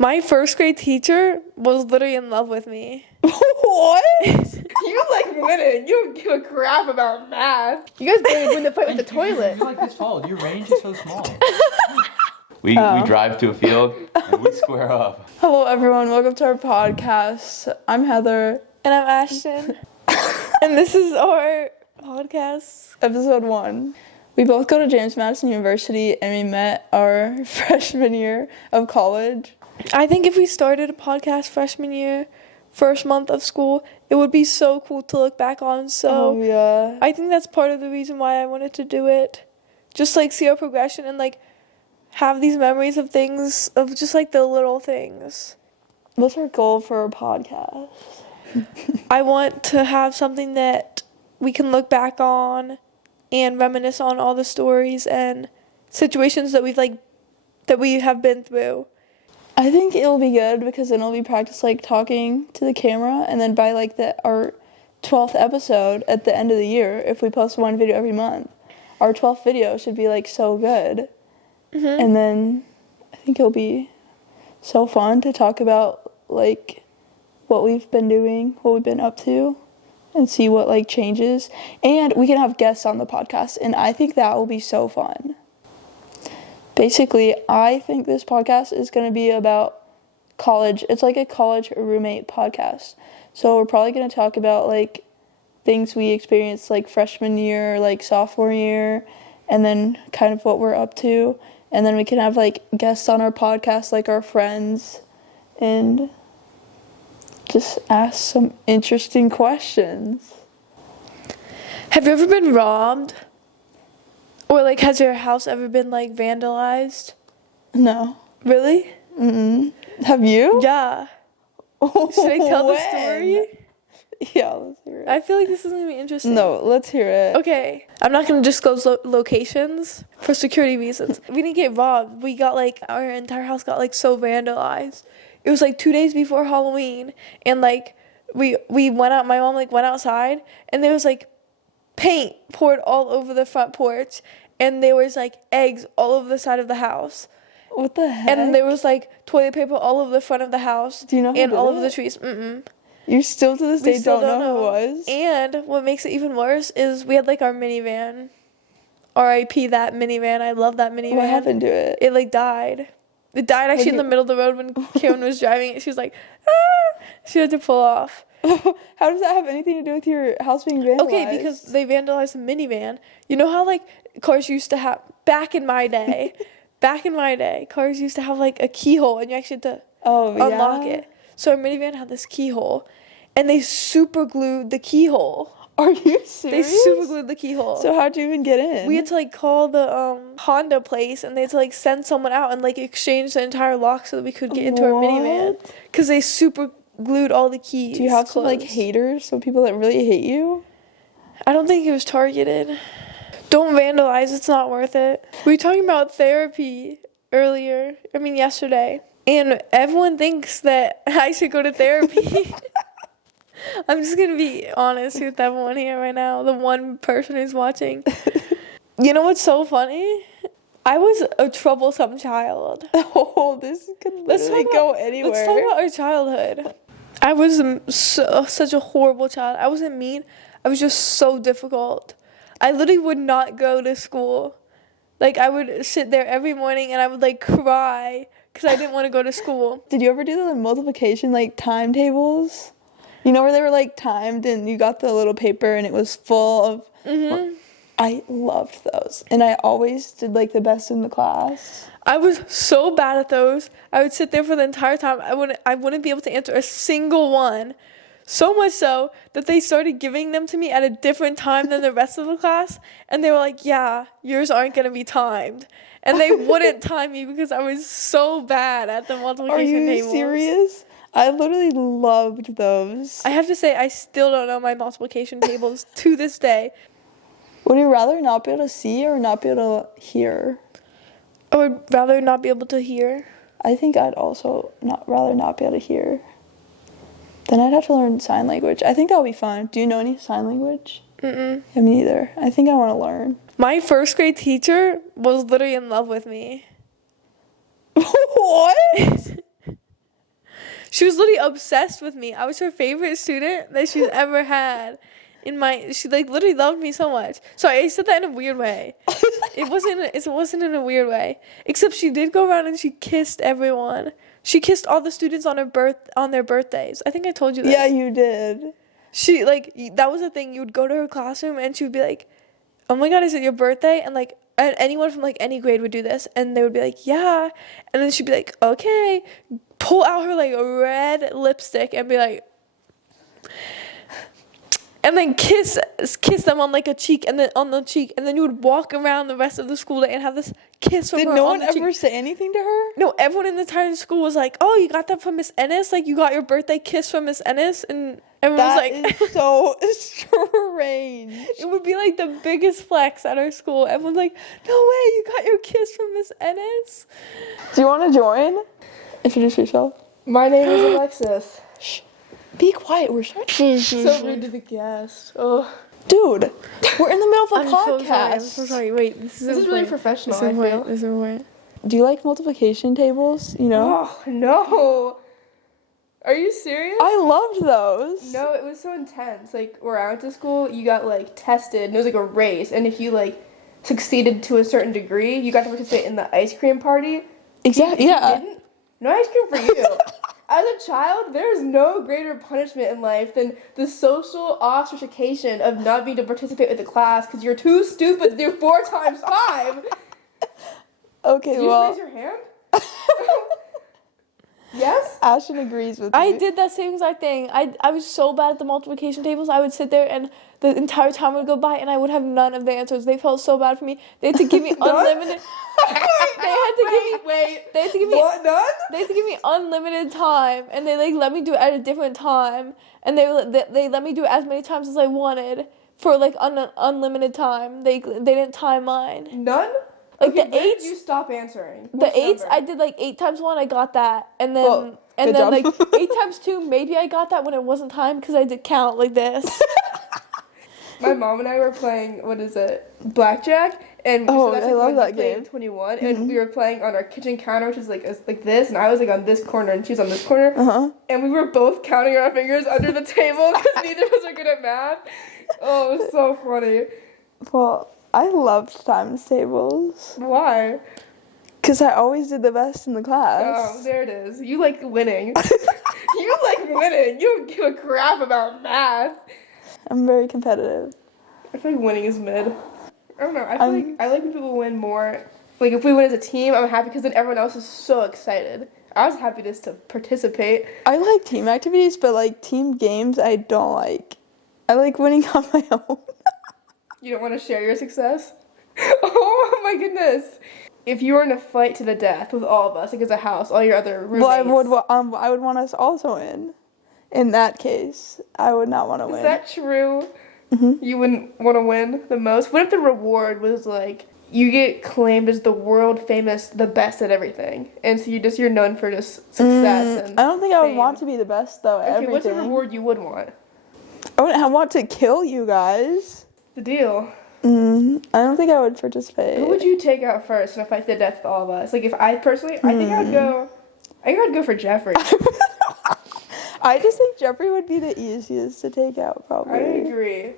My first grade teacher was literally in love with me. What? You like winning. You don't give a crap about math. You guys didn't win the fight with the toilet. You're like this tall. Your range is so small. We drive to a field and we square up. Hello, everyone. Welcome to our podcast. I'm Heather. And I'm Ashton. And this is our podcast. Episode 1. We both go to James Madison University and we met our freshman year of college. I think if we started a podcast freshman year, first month of school, it would be so cool to look back on. So yeah. I think that's part of the reason why I wanted to do it. Just like see our progression and like have these memories of things, of just like the little things. What's our goal for our podcast? I want to have something that we can look back on and reminisce on all the stories and situations that we have been through. I think it'll be good because then it'll be practice like talking to the camera, and then by like our 12th episode at the end of the year, if we post one video every month, our 12th video should be like so good. Mm-hmm. And then I think it'll be so fun to talk about like what we've been doing, what we've been up to, and see what like changes. And we can have guests on the podcast, and I think that will be so fun. Basically, I think this podcast is going to be about college. It's like a college roommate podcast. So we're probably going to talk about like things we experienced like freshman year, like sophomore year, and then kind of what we're up to. And then we can have like guests on our podcast, like our friends, and just ask some interesting questions. Have you ever been robbed? Or like has your house ever been like vandalized? No. Really? Mm-mm. Have you? Yeah. Should I tell the story? Yeah, let's hear it. I feel like this is going to be interesting. No, let's hear it. Okay. I'm not going to disclose locations for security reasons. We didn't get robbed. We got like, our entire house got like so vandalized. It was like 2 days before Halloween. And like, we went out, my mom like went outside, and there was like paint poured all over the front porch. And there was like eggs all over the side of the house. What the heck? And there was like toilet paper all over the front of the house. Do you know who and did all it? over the trees. Mm-mm. You still to this day don't know who it was? And what makes it even worse is we had like our minivan. R.I.P. that minivan. I love that minivan. What happened to it? It like died. It died actually in the middle of the road when Karen was driving it. She was like, ah! She had to pull off. How does that have anything to do with your house being vandalized? Okay, because they vandalized the minivan. You know how like cars used to have, back in my day, cars used to have like a keyhole and you actually had to unlock it. So our minivan had this keyhole and they super glued the keyhole. Are you serious? They super glued the keyhole. So how'd you even get in? We had to like call the Honda place, and they had to like send someone out and like exchange the entire lock so that we could get into our minivan. Because they super glued all the keys. Do you have some like haters? Some people that really hate you? I don't think it was targeted. Don't vandalize. It's not worth it. We were talking about therapy yesterday. And everyone thinks that I should go to therapy. I'm just going to be honest with everyone here right now. The one person who's watching. You know what's so funny? I was a troublesome child. Oh, this could literally go anywhere. Let's talk about our childhood. I was such a horrible child. I wasn't mean. I was just so difficult. I literally would not go to school. Like, I would sit there every morning and I would like cry because I didn't want to go to school. Did you ever do the multiplication like timetables? You know where they were like timed and you got the little paper and it was full of... Mm-hmm. I loved those. And I always did like the best in the class. I was so bad at those. I would sit there for the entire time. I wouldn't be able to answer a single one. So much so that they started giving them to me at a different time than the rest of the class. And they were like, yeah, yours aren't going to be timed. And they wouldn't time me because I was so bad at the multiplication tables. Are you serious? I literally loved those. I have to say, I still don't know my multiplication tables to this day. Would you rather not be able to see or not be able to hear? I would rather not be able to hear. I think I'd also rather not be able to hear. Then I'd have to learn sign language. I think that would be fun. Do you know any sign language? Mm-mm. Yeah, me neither. I think I want to learn. My first grade teacher was literally in love with me. What? She was literally obsessed with me. I was her favorite student that she's ever had. She like literally loved me so much. Sorry, I said that in a weird way. It wasn't in a weird way. Except she did go around and she kissed everyone. She kissed all the students on their birthdays. I think I told you this. Yeah, you did. She like that was the thing. You would go to her classroom and she would be like, "Oh my God, is it your birthday?" And like anyone from like any grade would do this, and they would be like, "Yeah," and then she'd be like, "Okay," pull out her like red lipstick and be like. And then kiss them on like a cheek and then on the cheek, and then you would walk around the rest of the school day and have this kiss from her. Did no one ever say anything to her? No, everyone in the entire school was like, "Oh, you got that from Miss Ennis? Like you got your birthday kiss from Miss Ennis?" And everyone was like, "That is so strange." It would be like the biggest flex at our school. Everyone's like, "No way, you got your kiss from Miss Ennis." Do you want to join? Introduce yourself. My name is Alexis. Shh. Be quiet. We're starting. So rude to the guest. Oh, dude, we're in the middle of a podcast. I'm so sorry. Wait, this is really professional. This is important. This is important. Do you like multiplication tables? You know? Oh no. Are you serious? I loved those. No, it was so intense. Like, where I went to school, you got like tested, and it was like a race, and if you like succeeded to a certain degree, you got to participate in the ice cream party. Exactly. If Yeah. you didn't, no ice cream for you. As a child, there is no greater punishment in life than the social ostracification of not being able to participate with the class because you're too stupid to do 4 times 5. Okay, Did you well. raise your hand? Yes? Ashton agrees with me. I did that same exact thing. I was so bad at the multiplication tables. I would sit there and the entire time would go by and I would have none of the answers. They felt so bad for me. They had to give me unlimited. They had to give me What? None? They had to give me unlimited time, and they like let me do it at a different time, and they let me do it as many times as I wanted for like unlimited time. They didn't time mine. None? Like Okay, the when did eights. you stop answering? The Which eights, number? I did like 8 times 1, I got that, and then Well, good job. like 8 times 2, maybe I got that when it wasn't time because I did count like this. My mom and I were playing, what is it, blackjack, and Oh, that's I love when that we played game. 21, and we were playing on our kitchen counter, which is like this, and I was like on this corner, and she was on this corner, and we were both counting our fingers under the table because neither of us are good at math. Oh, it was so funny. Well, I loved times tables. Why? Because I always did the best in the class. Oh, there it is. You like winning. You like winning. You don't give a crap about math. I'm very competitive. I feel like winning is mid. I don't know. I feel like I like when people win more. Like if we win as a team, I'm happy because then everyone else is so excited. I was happy just to participate. I like team activities, but like team games, I don't like. I like winning on my own. You don't want to share your success? Oh my goodness. If you were in a fight to the death with all of us, like as a house, all your other roommates. Well, I would want us all to win. In that case, I would not want to win. Is that true? Mm-hmm. You wouldn't want to win the most? What if the reward was like, you get claimed as the world famous, the best at everything, and so you're known for just success and I don't think I would fame. want to be the best though at Okay, everything. what's a reward you would want? I wouldn't want to kill you guys. The deal. I don't think I would participate. Who would you take out first in a fight to the death with all of us? Like if I personally, I think I'd go for Jeffrey. I just think Jeffrey would be the easiest to take out, probably. I agree.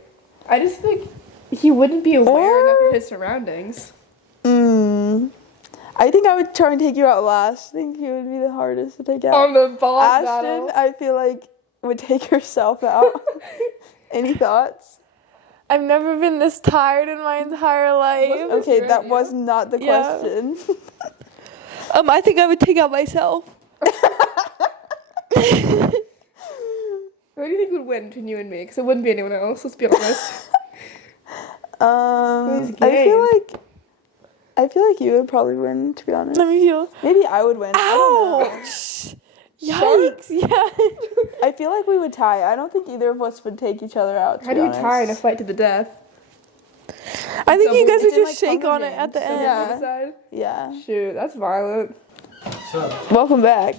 I just think he wouldn't be aware enough of his surroundings. I think I would try and take you out last. I think you would be the hardest to take out. On the boss Ashton, battle. I feel like would take herself out. Any thoughts? I've never been this tired in my entire life. Okay, your that idea? was not the Yeah. question. I think I would take out myself. Who do you think would win between you and me? Because it wouldn't be anyone else. Let's be honest. These I feel like you would probably win, to be honest. Let me feel. Maybe I would win. I don't know. Ouch! Yikes! Yeah. I feel like we would tie. I don't think either of us would take each other out. To How be do you honest. tie in a fight to the death? I think you guys would It's in, just like, shake on Hunger it at the Games. end. Yeah. Side? Yeah. Shoot, that's violent. Welcome back.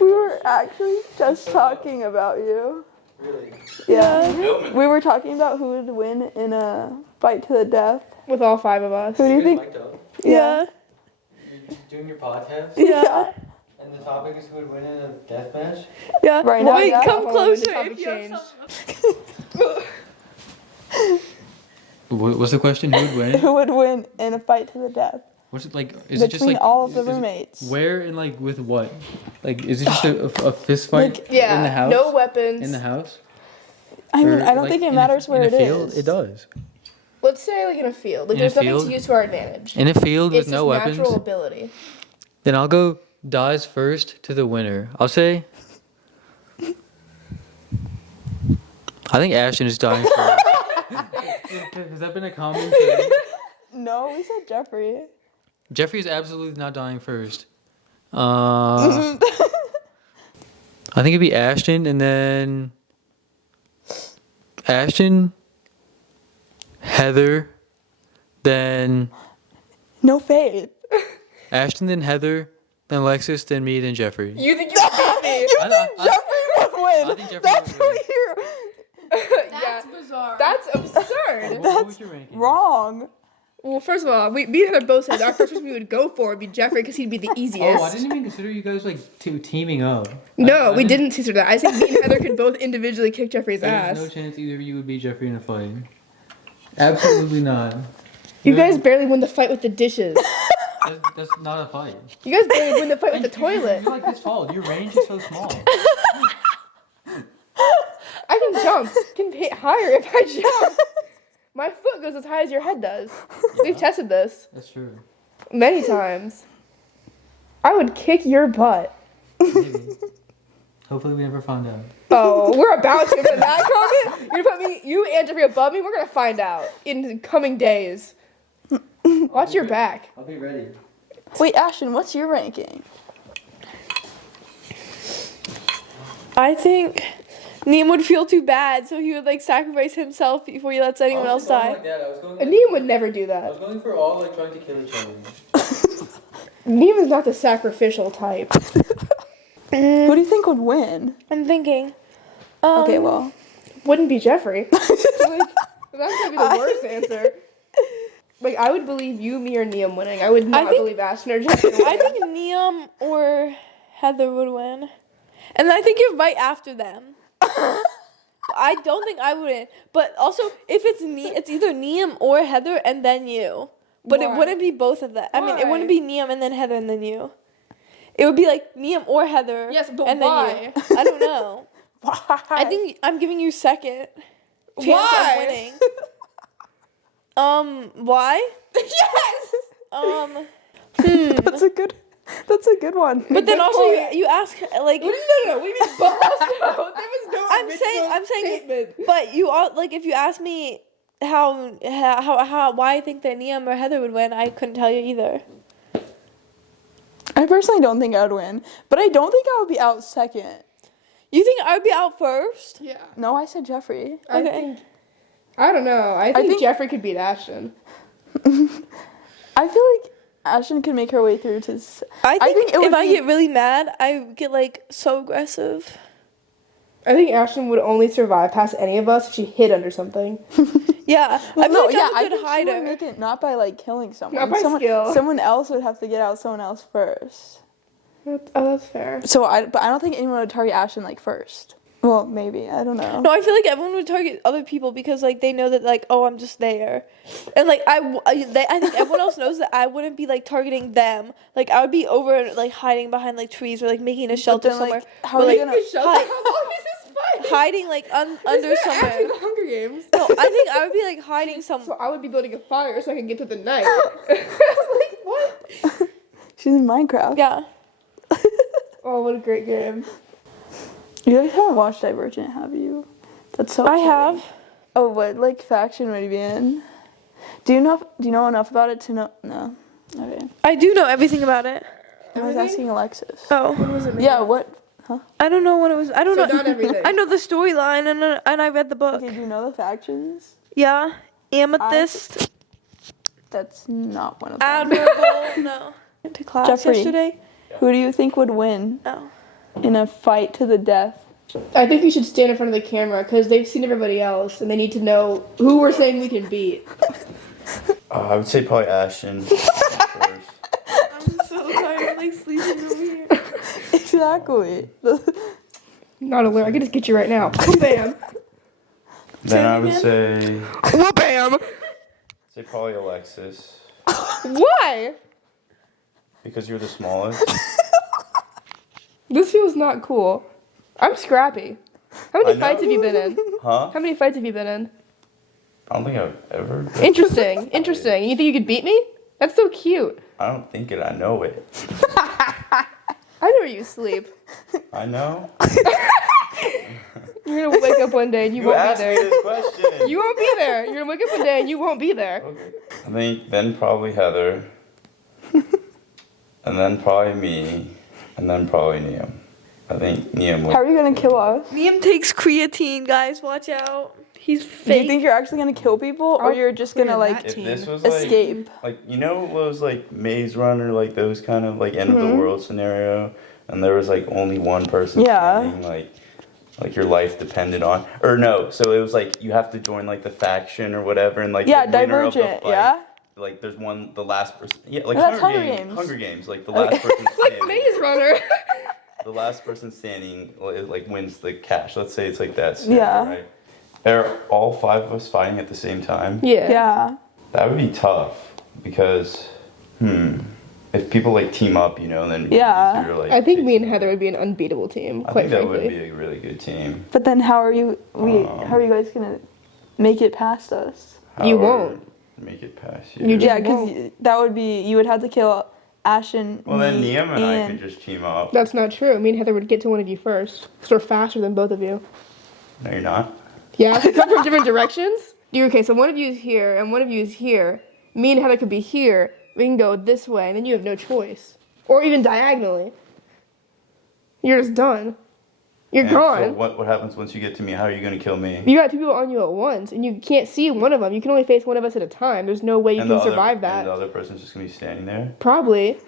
We were actually just talking about you. Really? Yeah. We were talking about who would win in a fight to the death. With all 5 of us. Who do you think? Mic'd up? Yeah. You're doing your podcast? Yeah. And the topic is who would win in a death match? Yeah. Right now, Wait, yeah. come closer. The topic If you have changed. something. What's the question? Who would win? Who would win in a fight to the death? What's it like? Is it just Between like all of the is it- roommates. Where and like with what? Like, is it just a fist fight Yeah. in the house? No weapons. In the house? I mean, Or, I don't like, think it in a- matters where in it a field? is. It does. Let's say like in a field. Like In a there's nothing field? to use to our advantage. In a field with It's no just weapons? natural ability. Then I'll go dies first to the winner. I'll say. I think Ashton is dying first. Has that been a common thing? No, we said Jeffrey. Jeffrey is absolutely not dying first. I think it'd be Ashton and then Ashton, Heather, then No faith. Ashton, then Heather, then Alexis, then me, then Jeffrey. You think you can beat me? Jeffrey would win. I think Jeffrey That's would win. what you're That's bizarre. That's absurd. What was your ranking? wrong. Well, first of all, me and Heather both said our first person we would go for would be Jeffrey because he'd be the easiest. Oh, I didn't even consider you guys like teaming up. No, I we didn't consider that. I think me and Heather could both individually kick Jeffrey's There's ass. no chance either of you would beat Jeffrey in a fight. Absolutely not. You guys barely win the fight with the dishes. That's not a fight. You guys barely win the fight with the toilet. You're like this tall. Your range is so small. I can jump. Can hit higher if I jump. My foot goes as high as your head does. We've tested this That's true. many times. I would kick your butt. Maybe. Hopefully we never find out. Oh, we're about to. After that comment, you're gonna put you and Jeffrey above me. We're gonna find out in the coming days. Watch your back. I'll be ready. Wait, Ashton, what's your ranking? I think Neem would feel too bad, so he would like sacrifice himself before he lets anyone else die. Like that. I was going. Neem would never do I that. was going for all like trying to kill each other. Neem is not the sacrificial type. Who do you think would win? I'm thinking. Okay, well. Wouldn't be Jeffrey. Like, that's gonna be the worst answer. Like, I would believe you, me, or Neem winning. I would not think- believe Ashton or Jeffrey winning. I think Neem or Heather would win, and I think you're right after them. I don't think I would win, but also if it's it's either Neem or Heather and then you. But Why? it wouldn't be both of them. I mean, it Why? wouldn't be Neem and then Heather and then you. It would be like Neem or Heather. Yes, but and why? Then you. I don't know. Why? I think I'm giving you second chance Why? of winning. Why? Yes! That's a good one. But then Good also point. you ask like. No. What do you mean, but also? There was no I'm original saying, statement. but you all like if you ask me how why I think that Neem or Heather would win, I couldn't tell you either. I personally don't think I would win, but I don't think I would be out second. You think I would be out first? Yeah. No, I said Jeffrey. Okay. I don't know. I think think- Jeffrey could beat Ashton. I feel like Ashton could make her way through to. I think it would if I be- get really mad, I get like so aggressive. I think Ashton would only survive past any of us if she hid under something. Yeah, I feel like I'm a I good think she would hider. make it not by like killing someone. Not by skill. Someone else would have to get out someone else first. That's fair. But I don't think anyone would target Ashton like first. Well, maybe I don't know. No, I feel like everyone would target other people because like they know that like oh I'm just there, and like I think everyone else knows that I wouldn't be like targeting them. Like I would be over like hiding behind like trees or like making a shelter then, like, somewhere. how Or, are you like, gonna- hide- How long is this fight? hiding like under Is there somewhere. actually the Hunger Games? No, I think I would be like hiding somewhere. So I would be building a fire so I can get to the night. Like what? She's in Minecraft. Yeah. Oh, what a great game. You guys haven't watched Divergent, have you? That's so. I funny. have. Oh, what like faction would you be in? Do you know enough about it to know? No. Okay. I do know everything about it. I was Everything? asking Alexis. Oh. When was it made? Yeah. What? I don't know what it was. I don't So know. not everything. I know the storyline and I read the book. Okay. Do you know the factions? Yeah. Amethyst. That's not one of them. Admirable. No. Went to class Jeffrey. yesterday. Who do you think would win No. in a fight to the death? I think we should stand in front of the camera because they've seen everybody else and they need to know who we're saying we can beat. I would say probably Ashton first. I'm so tired of like sleeping over here. Exactly. Not alert. I can just get you right now. Bam. Then I would say Bam. probably Alexis Why? because you're the smallest. This feels not cool. I'm scrappy. How many I fights know. have you been in? Huh? How many fights have you been in? I don't think I've ever. Interesting. Interesting. You think you could beat me? That's so cute. I don't think it. I know it. I know where you sleep. I know. You're gonna wake up one day and you won't be asked me there. this question. You won't be there. You're gonna wake up one day and you won't be there. Okay. I think then probably Heather, and then probably me, and then probably Liam. I think Liam How would. are you gonna kill us? Liam takes creatine, guys. Watch out. He's Do you fake. think you're actually gonna kill people, or I'll you're just clear gonna like that If team. this was escape? like you know those like Maze Runner, like those kind of like end of the world scenario, and there was like only one person Yeah. standing, like your life depended on, or no, so it was like you have to join like the faction or whatever, and like Yeah, the winner of the Divergent. fight, Yeah. like there's one, the last person, yeah, like Oh, that's Hunger Hunger Games. Games. Hunger Games, like the last person Like standing. Maze Runner. The last person standing like wins the cash. Let's say it's like that scenario, Yeah. right? Are all 5 of us fighting at the same time? Yeah. Yeah. That would be tough because, if people like team up, you know, then Yeah. easier to, like, I think take me and some- Heather would be an unbeatable team, I quite think that frankly. would be a really good team. But then how are you? How are you guys gonna make it past us? You However, won't. make it past you. You just Yeah, won't. because that would be you would have to kill Ashton. well, then me, Liam and I could just team up. That's not true. Me and Heather would get to one of you first. Because we're faster than both of you. No, you're not. Yeah, if we come from different directions. Okay, so one of you is here and one of you is here. Me and Heather could be here. We can go this way, and then you have no choice. Or even diagonally. You're just done. You're And gone. So what happens once you get to me? How are you gonna kill me? You got two people on you at once, and you can't see one of them. You can only face one of us at a time. There's no way you And can the other- survive And that. the other person's just gonna be standing there, Probably.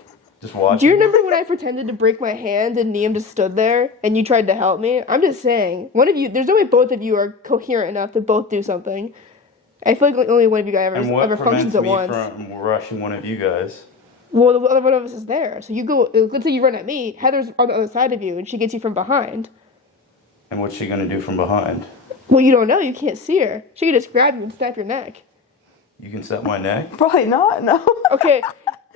just watching. Do you remember when I pretended to break my hand and Liam just stood there and you tried to help me? I'm just saying, one of you, there's no way both of you are coherent enough to both do something. I feel like only one of you guys And what ever prevents functions at me once. from rushing one of you guys? Well, the other one of us is there. So you go, let's say you run at me, Heather's on the other side of you and she gets you from behind. And what's she gonna do from behind? Well, you don't know, you can't see her. She can just grab you and snap your neck. You can set my neck. Probably not. No. Okay,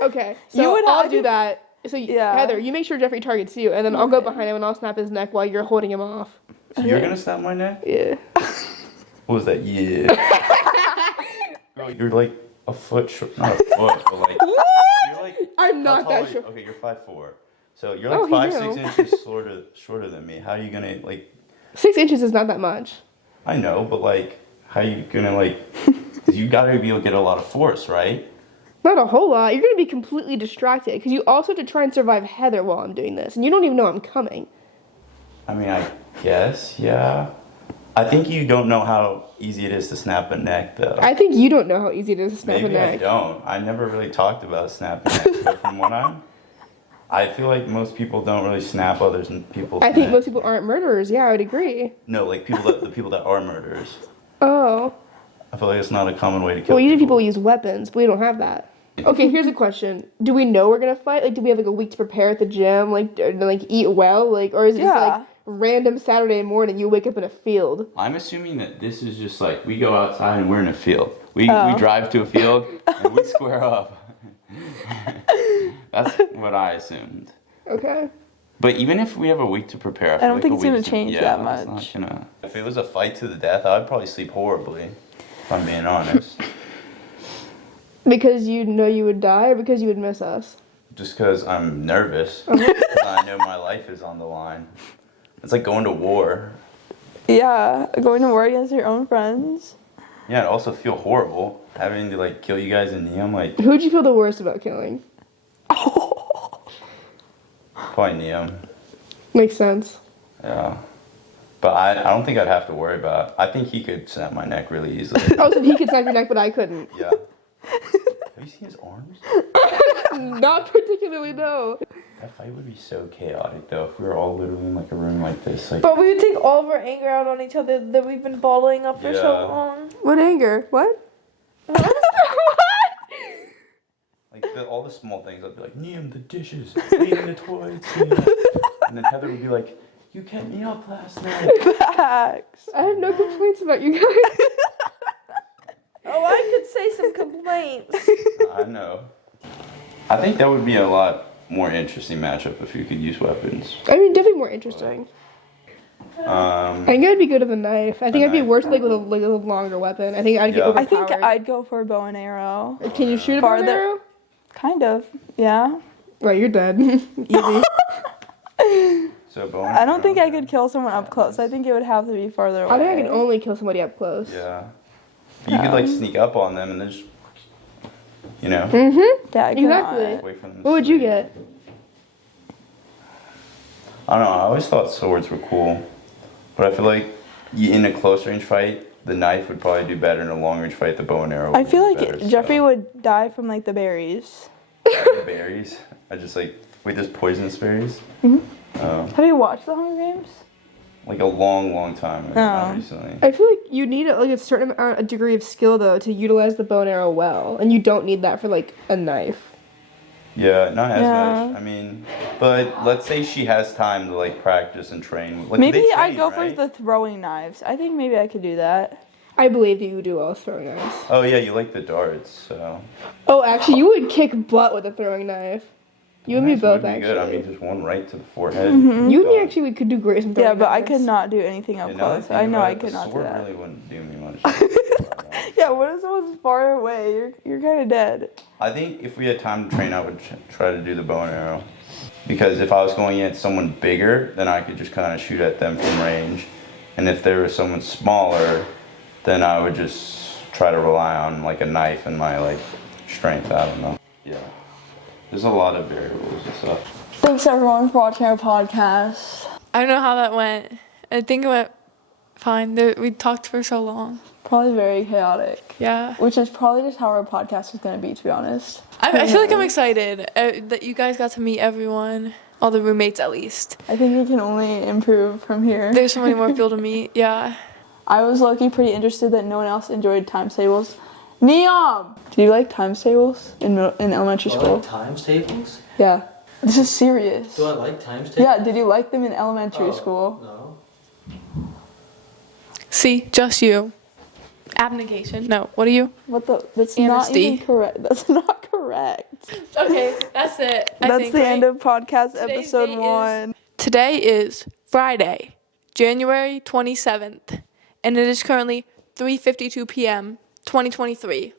okay. So You would I'll have do to- that. So Yeah. Heather, you make sure Jeffrey targets you, and then I'll go behind him and I'll snap his neck while you're holding him off. So you're gonna snap my neck? Yeah. What was that? Yeah. Girl, you're like a foot short. Not a foot, but like. You're like. I'm how not tall that are you? short. Okay, you're 5'4". So you're Oh, like he 5'6" knew. inches shorter than me. How are you gonna like? 6 inches is not that much. I know, but like, how you gonna like? Cause you gotta be able to get a lot of force, right? Not a whole lot. You're going to be completely distracted because you also have to try and survive Heather while I'm doing this. And you don't even know I'm coming. I mean, I guess, yeah. I think you don't know how easy it is to snap a neck, though. I think you don't know how easy it is to snap Maybe a I neck. don't. I never really talked about snapping necks, but from what I feel like most people don't really snap others and people. I think most people aren't murderers. Yeah, I would agree. No, like the people that are murderers. Oh. I feel like it's not a common way to kill. Well, usually people use weapons, but we don't have that. Okay, here's a question. Do we know we're going to fight? Like, do we have like a week to prepare at the gym? Like, eat well? Like, or is it just Yeah. like random Saturday morning you wake up in a field? I'm assuming that this is just like we go outside and we're in a field. We Oh. drive to a field and we square up. That's what I assumed. Okay. But even if we have a week to prepare, I don't feel think like it's a gonna week's change yeah, that it's not much. gonna. If it was a fight to the death, I'd probably sleep horribly. If I'm being honest. Because you know you would die or because you would miss us? Just because I'm nervous. 'Cause I know my life is on the line. It's like going to war. Yeah, going to war against your own friends. Yeah, I'd also feel horrible having to like kill you guys in Neom. Like Who'd you feel the worst about killing? probably Neom. Makes sense. Yeah. But I don't think I'd have to worry about it. I think he could snap my neck really easily. Oh, so he could snap your neck, but I couldn't. Yeah. Have you seen his arms? Not particularly, no. That fight would be so chaotic though if we were all literally in like a room like this. Like But we would take all of our anger out on each other that we've been bottling up for so Yeah. long. What anger? What? all the small things, I'd be like, Neem, the dishes, clean the toilets. Neem. And then Heather would be like, you kept me up last night. Facts. I have no complaints about you guys. Oh, I could say some complaints. I know. I think that would be a lot more interesting matchup if you could use weapons. I mean, definitely more interesting. Um, I think I'd be good with a knife. I think I'd be knife. worse with a longer weapon. I think I'd get Yeah. I overpowered. think I'd go for a bow and arrow. Can you shoot a bow and Farther- arrow? Kind of. Yeah. Right, you're dead. Easy. so bow I don't think I arrow. could kill someone up close. I think it would have to be farther away. I think I can only kill somebody up close. Yeah. You could like sneak up on them and then just, you know, Mm-hmm. Yeah, I Exactly. cannot. wait for them. to What would you sleep. get? I don't know. I always thought swords were cool, but I feel like in a close range fight, the knife would probably do better. In a long range fight, the bow and arrow. I would feel do like better, Jeffrey so. would die from like the berries. The berries. I just like wait. There's poisonous berries. Have you watched The Hunger Games? Like a long time ago, not Oh. recently. I feel like you need a certain amount, a degree of skill though to utilize the bow and arrow well, and you don't need that for like a knife. Yeah, not as Yeah. much. I mean, but let's say she has time to like practice and train. Like, Maybe they I'd train, go right? for the throwing knives. I think maybe I could do that. I believe that you would do well with throwing knives. Oh yeah, you like the darts, so. Oh, actually, you would kick butt with a throwing knife. You and me Knife both, would be actually. good. I mean, just one right to the forehead. You and me Gone. actually could do great with some throwing Yeah, but I knives. could not do anything up Yeah, now that I close. think I know about I it, could the not do sword that. really wouldn't do me much. Yeah, what if someone's far away? You're kind of dead. I think if we had time to train, I would try to do the bow and arrow. Because if I was going at someone bigger, then I could just kind of shoot at them from range. And if there was someone smaller, then I would just try to rely on like a knife and my like strength. I don't know. Yeah. There's a lot of variables and stuff. Thanks everyone for watching our podcast. I don't know how that went. I think it went fine. We talked for so long. Probably very chaotic. Yeah. Which is probably just how our podcast is going to be, to be honest. I feel like I'm excited that you guys got to meet everyone. All the roommates, at least. I think we can only improve from here. There's so many more people to meet. Yeah. I was low-key pretty interested that no one else enjoyed times tables. Neom! Do you like times tables in elementary school? times tables? Yeah. This is serious. Do I like times tables? Yeah, did you like them in elementary school? No. See, just you. Abnegation. No, what are you? What the? That's Amnesty. not even correct. That's not correct. Okay, that's it. That's the end of podcast Today's episode date is- 1. Today is Friday, January 27th, and it is currently 3:52 p.m., 2023.